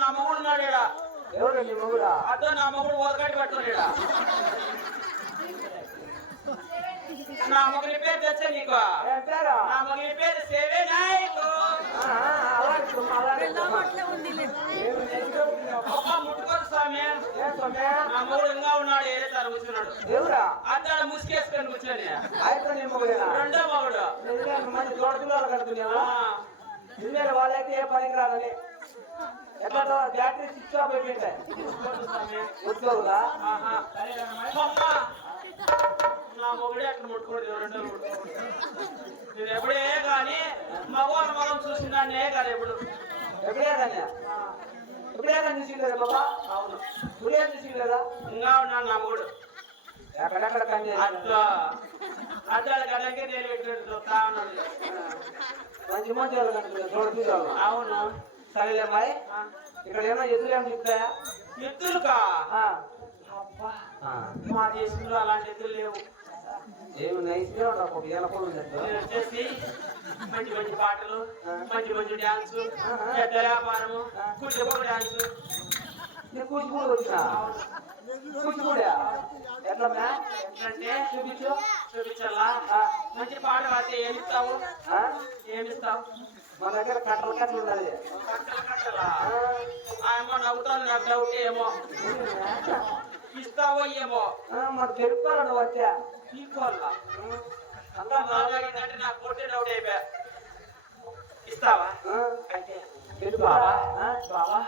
నా మొగుడు ఉన్నాడు ఈడ. ఎవరు నీ మొగుడా? అదో నా మొగుడు ఓదగట్టి పట్టుకుని ఈడ. నా మొగుడి పేరు తెచ్చా నీకు. నా మొగుడి పేరు సేవే నాయకు. ముట్టుకోరు స్వామి. నా మొగుడు ఇంకా ఉన్నాడు, ఏరే తర కూర్చున్నాడు. అతడు ముసుకేసుకొని కూర్చొని. రెండో మొగుడు మంచి తోటపిల్లలు కడుతున్నావా? వాళ్ళైతే ఏ పనికి రాదని ఎట్లా బ్యాటరీ స్విచ్ ఆఫ్ అయిపోయింటాయి. ఉద్యోగులా నా మొగుడే అక్కడ ముట్టుకోడు. రెండో నేను ఎప్పుడే కానీ మగవాళ్ళ మగం చూసిందాన్నే కానీ ఎప్పుడే కానీ చూసిందా బాబా? అవును, నువ్వేం చూసిందా? ఇంకా ఉన్నాను నా మొగుడు. ఎక్కడెక్కడ కానీ అట్లా అద్దాల గడ్డకే నేను పెట్టుకుంటా ఉన్నాడు. మంచి మంచి వాళ్ళు కనుక చూడపిల్లలు. అవును. సరేలే మరి ఇక్కడ ఏమో ఎద్దులు ఏమో చెప్తాయా? ఎద్దులుకా? మా దేశంలో అలాంటి ఎద్దులు లేవు. ఏమి నైస్గా ఉండవు. ఒక ఏలపూలు వచ్చేసి మంచి మంచి పాటలు, మంచి మంచి డాన్స్, పెద్ద వ్యాపారము, కూచిపూడి డాన్స్. కూచిపూడి వచ్చినా? కూచిపూడి ఎట్లా ఎట్లంటే చూపించాలా? మంచి పాట పాడితే ఏమిస్తావు? ఏమిస్తావు? మన దగ్గర కట్టలు కట్టలు ఉండాలి. కట్టలా ఏమో నవ్వుతాను, నాకు డౌట్ ఏమో. ఇస్తావో ఏమో మాకు తెలుసుకోవాలి. నువ్వు వచ్చా తీసుకోవాలా? అంతా బాగాంటే నాకు కొట్టే డౌట్ అయిపోయా. ఇస్తావా? అయితే బావా బావా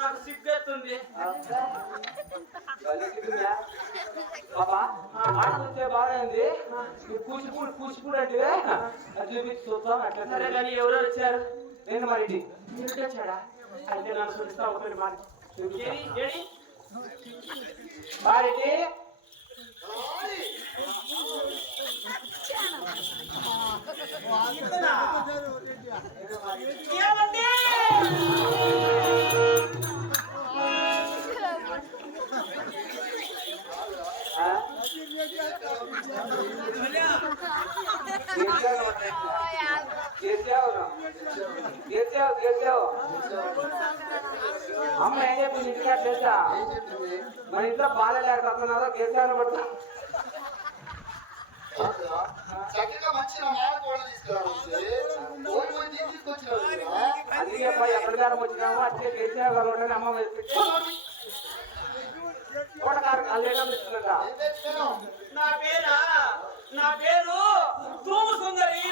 నాకు సిగ్గెత్తుంది. బాబా ఆడొచ్చే బాగుంది. కూచిపూడి కూచిపూడి అంటే అది చూపించి చూస్తాం. అట్లా సరే కానీ ఎవరు వచ్చారు? నేను మరి వచ్చాడా? అయితే నన్ను చూపిస్తా. ఒకటి మరి మారిటి అమ్మ ఏం చెప్పింది? ఇంటికి అట్లేసా మన ఇంట్లో పాలే లేకపోతున్నారో గెలిచాను పడుతా. అందుకే ఎక్కడి దారం వచ్చినామో అచ్చే గెలిచేవాళ్ళని అమ్మ తోటకారు అల్లేయడం తెచ్చుకుంటా. నా పేరు తూము సుందరి.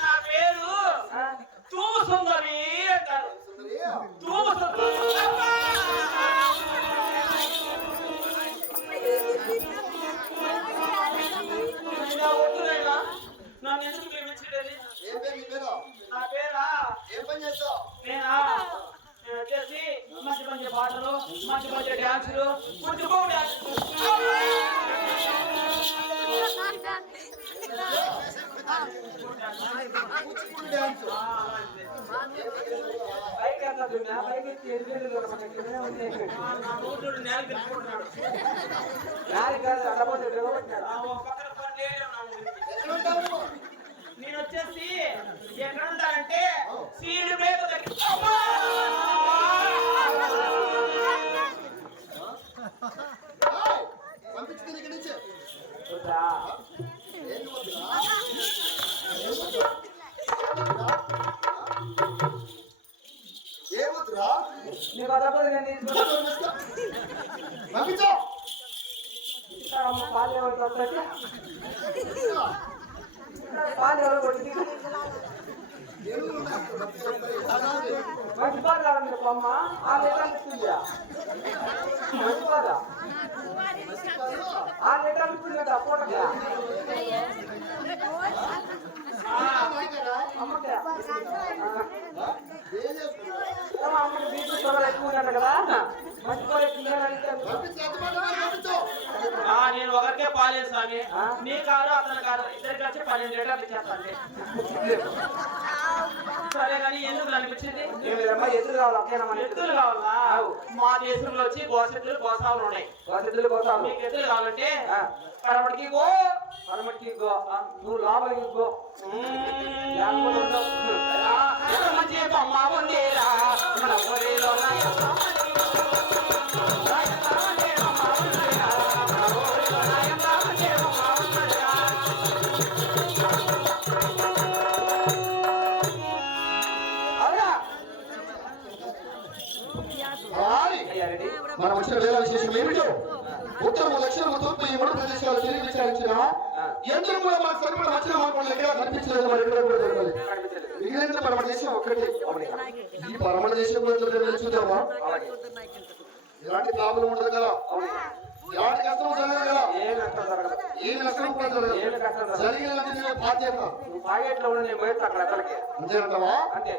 నా పేరు తూము సుందరి అంటారు. తూము సుందరి నన్ను ఎందుకు ప్రేమించలేదు? కూచిపూడి డాన్స్. పైకి ఎంత దున్నా పైకి ఎదిగేది మనకి కిందనే ఉంది. నా మూడు నేల గెలుచుకుంటున్నాడు. నాది కాదు అడపోతే దిగబట్టాడు. ఒక పక్కన పని లేదు నా ఊరికి. ఎక్కడ ఉంటావు? నేను వచ్చేసి ఎక్కడ ఉంటానంటే సీడ్ బ్రేక్ దగ్గర. అమ్మా! ఏయ్, పంపించుకుని ఇక్కడి నుంచి. చూసా ఏం వద్దురా? ఏం వద్దురా? ఏం వద్దురా? నీకు అడపోతే నేను తీసుకుంటా. పంపించు. పాలు ఎవరు పాలు ఎవరు కొట్టి మంచి పాలు కావాలి మీకు అమ్మ ఆ లీటర్లు ఇస్తుందా మంచి పాలు ఆ లీటర్లు ఇస్తుందా పూటగా అమ్మకే ఏం చేస్తున్నావు? అమ్మకి బీపీ షుగర్ ఎక్కువ ఉందంట కదా మంచి పాలు ఎక్కువ పంపించు. పంపించు. నేను ఒకరికే పాలేదు స్వామి. నీ కాదు అతని కాదు ఇద్దరికి వచ్చి 12 లీటర్లు ఇచ్చేస్తాను. సరే కానీ ఎందుకు అనిపించింది? ఎదురు కావాలి అక్కడేనా మన ఎద్దులు కావాలా? మా దేశంలో వచ్చి గోసెద్దులు గోసావులు ఉన్నాయి. వసతులు కోసం మీకు ఎద్దులు కావాలంటే పడమటికి గో పరమటికి గో నువ్వు లోపలికి గో లేకపోతే ఉండవు. మంచి బొమ్మ ఉందిరా మన ఊరిలో మనం వచ్చిన వేళ విశేషం ఏమిటో ఉత్తరము దక్షిణము తూర్పు ఈ మూడు ప్రదేశాలు తిరిగి విచారించిన ఎందరూ కూడా మనకు సరిపడ వచ్చిన మార్పులు ఎక్కడ కనిపించలేదు. మరి ఎక్కడ కూడా దొరకలేదు. మిగిలిన పరమ దేశం ఒక్కటే. ఈ పరమ దేశం కూడా చూద్దామా? ఎలాంటి ప్రాబ్లం ఉండదు కదా, ఎలాంటి కష్టం జరగదు కదా, ఏమి నష్టం కూడా జరగదు. జరిగిన బాధ్యత పాకెట్లో ఉన్న నేను పోయి అక్కడ అక్కడికి అంతేనంటావా? అంతే.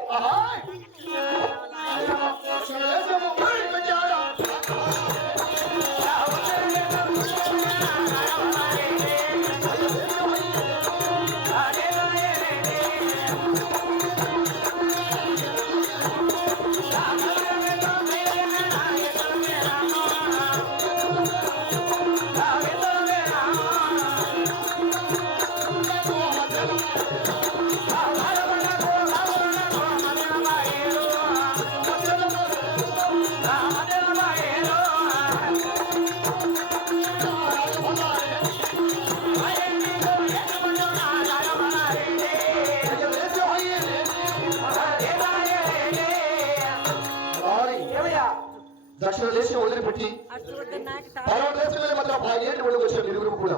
దక్షిణ దేశం వదిలిపెట్టి పరమ దేశం మీద మాత్రం 5 ఏళ్ళు ఒడికి వచ్చారు ఇరువురు కూడా.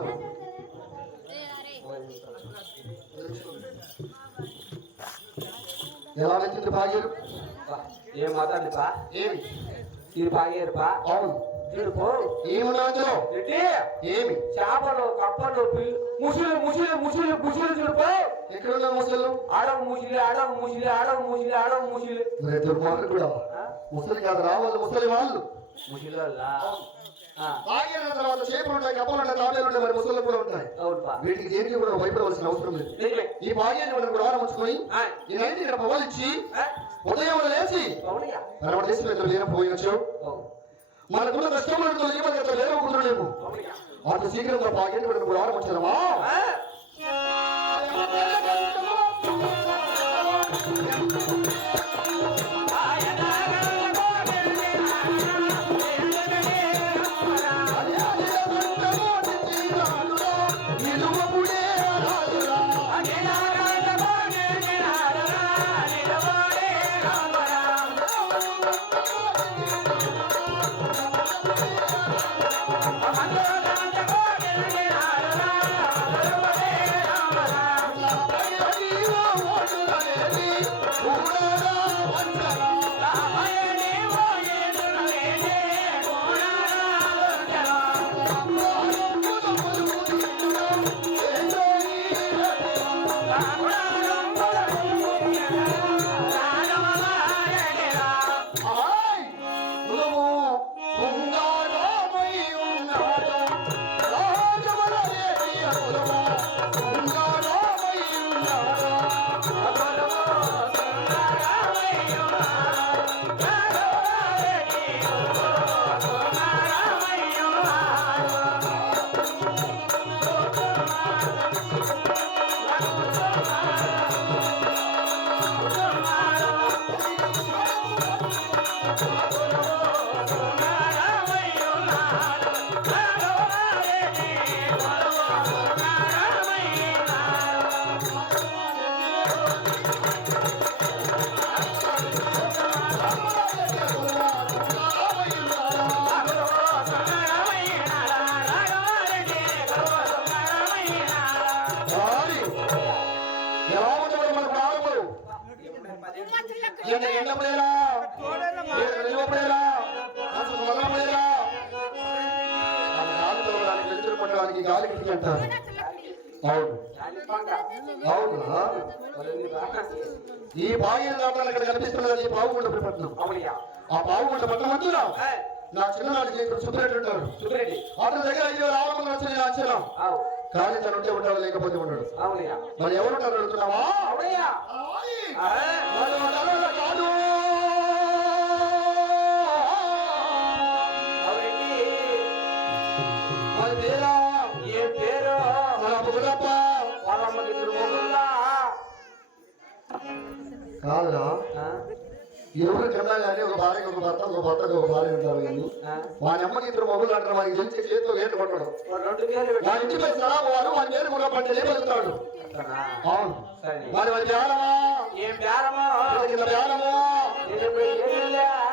ఎలా వెళ్తుంది భాగ్యం? ఏం మాట్లాడి పా ఏమి ఇది పాగేరు పా అవును చూడుకో ఏమున్నా అందులో? ఏమి చేపలు కప్పలు ముసులు ముసులు ముసులు ముసులు చూడుకో. ఎక్కడున్నా ముసలు? ఆడవ ముసిలి ఆడవ ముసిలి ఆడవ ముసిలి ఆడవ ముసిలి మరి దుర్మార్గులు కూడా ముసలి కాదు రా వాళ్ళు, ముసలి వాళ్ళు. ముసిలి భాగ్యం తర్వాత చేపలు ఉంటాయి, కప్పలు ఉంటాయి, తాబేలు ఉంటాయి, మరి ముసలు కూడా ఉంటాయి. వీటికి దేనికి కూడా భయపడవలసిన అవసరం లేదు. ఈ భాగ్యాన్ని మనం కూడా ఆరంభించుకొని ఈ నైట్ ఇక్కడ పవలిచ్చి ఉదయం లేచి మన దేశం ఎంత లేకపోయినచ్చు మనకున్న కష్టంలో ఎంత లేకపోతున్నాము. అంత శీఘ్రంగా భాగ్యాన్ని మనం కూడా ఆరంభించడమా? అక్కడ గాలి కిటికీ అంటారు. అవును అవునా? ఈ బావి దాటాలు ఇక్కడ కనిపిస్తున్నది ఈ పావుగుండ పట్టణం. అవునయ్యా. ఆ పావుగుండ పట్టణం మధ్యలో నా చిన్ననాటి స్నేహితుడు సుబ్బిరెడ్డి ఉంటాడు. సుబ్బిరెడ్డి అతని దగ్గర 5 రావడం వచ్చింది నా అంచనా. అవు కానీ తను ఉంటే ఉంటాడు, లేకపోతే ఉన్నాడు. అవునయ్యా. మరి ఎవరుంటారు అడుగుతున్నావా? అవునయ్యా. మరి వాళ్ళ కాదు. అవునండి. మరి పేరా ఏం పేరు? మన బుర్రప్ప. వాళ్ళమ్మకి 2 మొగుళ్ళా? కాదురా, ఎవరు కన్నా కానీ ఒక భార్యకి ఒక భర్త, ఒక భర్తకు ఒక భార్య ఉంటారు. కానీ వాని అమ్మకి 2 మొగుళ్ళు అంటారు. వానికి తెలిసి చేతితో వేటు కొట్టడం. 2 పేర్లు వాని ఇంటి పై సలా పోవాలి, వాని పేరు కూడా పంటలే బతుకుతాడు. అవును. మరి వారి బేరమా? ఏం బేరమో? కింద బేరమో?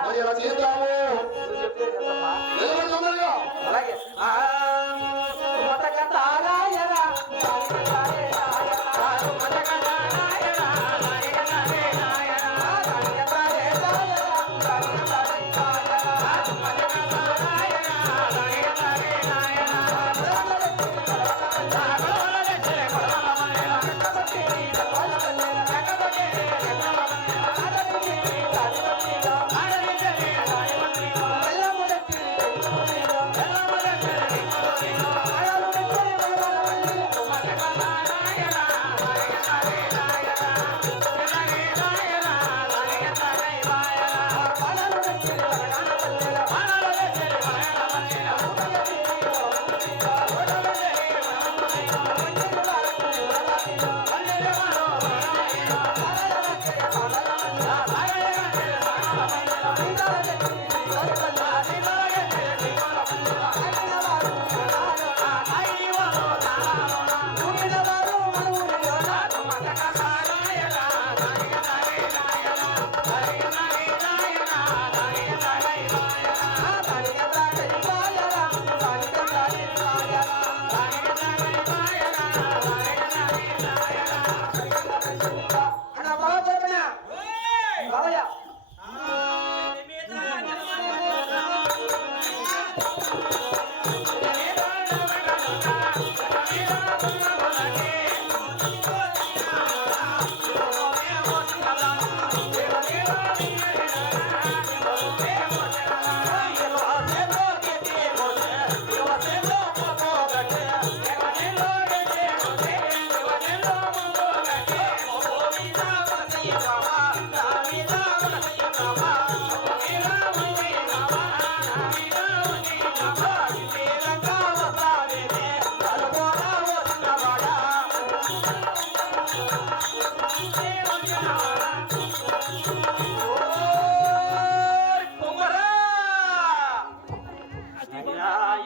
మరి ఎలా చేద్దాము? నిలబడి తొందరగా. అలాగే.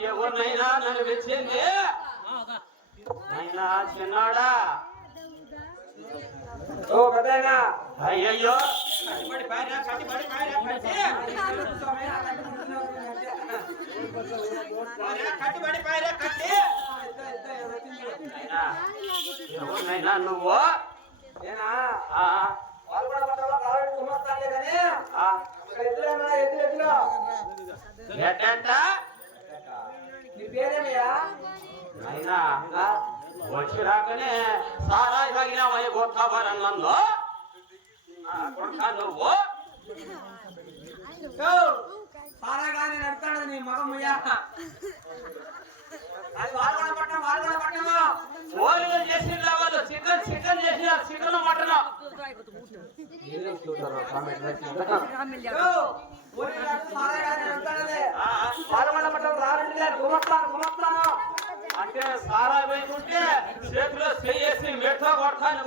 ఎవరినైనా నన్ను వెచ్చింది అయినా చిన్నాడా. ఓ పెద్దయినా. అయ్యయ్యో ఎవరినైనా నువ్వు అయినా వచ్చి రాకనే సారా తాగినామని గొప్పవరన్నంలో నువ్వు సారా కానీ నడతాడు నీ మగమ్మయ్యా. అది వాల్గొండ పట్టణము ఓలిగా చేసిన వాళ్ళు చికెన్ చేసిన చికెన్ మటన్ వాల్గొండ పట్టణం రావండి గుమస్తాను అంటే సారా వేసుకుంటే చేతిలో చేసి మెట్ట కొడతాను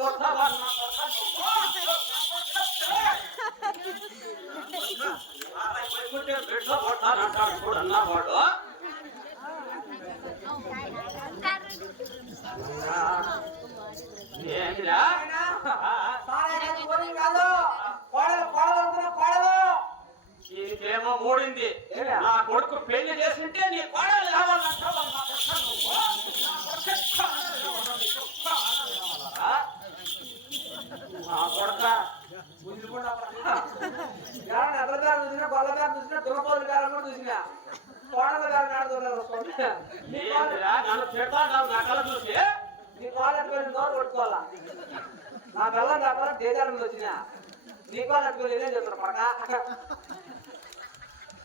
మెట్ట కొడతాను అంటాడు చూడన్నా వాడు. ఏమిరా సారా ఏమో మూడింది ఏమే? నా కొడుకు పెళ్లి చేసింటే నీ కోడలు కావాలంటావా? ఆ? నా కొడుక ఎవరైనా ఎర్ర దారి చూసినా గొల్ల దారి చూసినా దున్నపోతుల దారి కూడా చూసినా కోడల దారి ఆడుతున్నారు ఏందిరా, నన్ను తిడతాంటావు నా కళ్ళ చూసి నీ కోళ్ళ అట్టుకొని నోరు కొట్టుకోవాలా నా పిల్లలు కాకుండా దేశాల మీద వచ్చినా నీ కోళ్ళ అట్టుకొని ఇదేం చెప్తారు పడక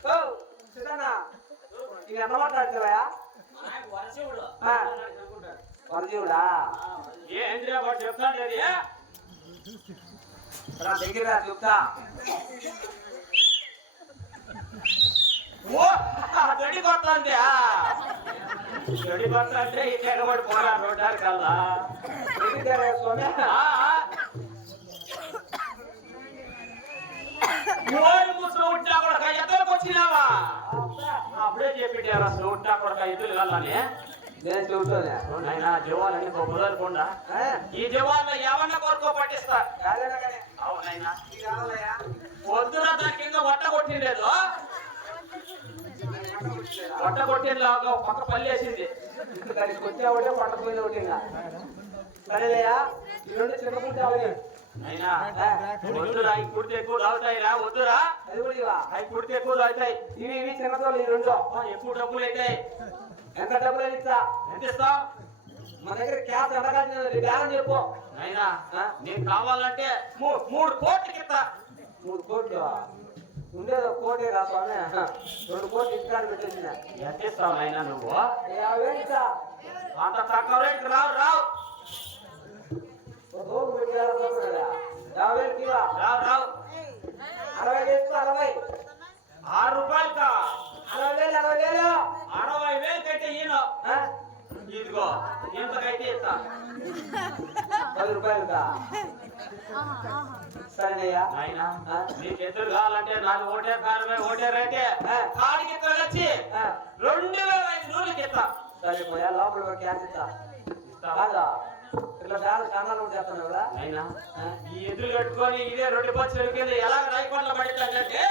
ఓ సిద్ధన్నా నీకు ఎంత మాట్లాడుతావా వరజీవుడా ఏందిరా వాడు చెప్తాడు అది నా దగ్గర చెప్తా ఓ చెడి కొడుతుంది చెడి కొడుతుంటే ఈ తెగబడి పోరా రోడ్డారు కల్లా ఎదిగారా స్వామి ఓరి ముసులు ఉంటా కొడక ఎద్దరికి వచ్చినావా అప్పుడే చెప్పిట్టారా అసలు ఉంటా కొడక ఎద్దులు కల్లానే నేను చూడలే అయినా జీవాలన్నీ వదలకుండా ఈ జీవాల్లో ఏమన్నా కోరుకో పట్టిస్తా అవునైనా పొద్దున దాని కింద వట్ట కొట్టిండేదో వట్ట కొట్టింది పక్క పల్లి వేసింది దానికి వచ్చా ఒకటే పట్టపోయిన ఒకటి ఇంకా సరేలేయా ఈ రెండు చిన్న పుట్టాలి అయినా వద్దురా అవి కుడితే ఎక్కువ తాగుతాయిరా వద్దురా అది కూడా ఇవా అవి కుడితే ఎక్కువ తాగుతాయి ఇవి ఇవి చిన్నతోళ్ళు ఈ రెండు ఎక్కువ డబ్బులు అవుతాయి ఎంత డబ్బులు ఇస్తా ఎంత ఇస్తావు మన దగ్గర క్యాష్ ఎంత కాదు బేరం చెప్పు అయినా నీకు కావాలంటే 3 కోట్లకి ఇస్తా 3 కోట్లు ఉండేది 1 కోటే రా స్వామి 2 కోట్లు ఇస్తాను పెట్టేసిన ఎంత ఇస్తావు అయినా నువ్వు 50,000 ఇస్తా అంత తక్కువ రేటుకి రావు ఒక రోజు పెట్టారు 50,000 ఇవా రావు 60,000 ఇస్తా 60 6 రూపాయలకా 60,000 60,000 60,000 కైతే ఈయన ఇదిగో ఇంతకైతే ఇస్తా 10 రూపాయలుగా సరేనయ్యా అయినా నీకు ఎదురు కావాలంటే నాకు ఓటే కారమే ఓటే రేటే కాడికి తొలచి 2,500 ఇస్తా సరిపోయా లోపల ఒక క్యాష్ ఇస్తా కాదా ఇట్లా చాలా ఛానల్ కూడా చేస్తాను కదా అయినా ఈ ఎదురు కట్టుకొని ఇదే 2 బస్సులు కింద ఎలా రాయకుండా పడితే